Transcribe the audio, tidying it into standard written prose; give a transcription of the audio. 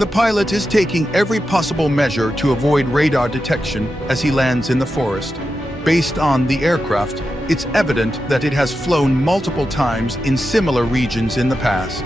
The pilot is taking every possible measure to avoid radar detection as he lands in the forest. Based on the aircraft, it's evident that it has flown multiple times in similar regions in the past.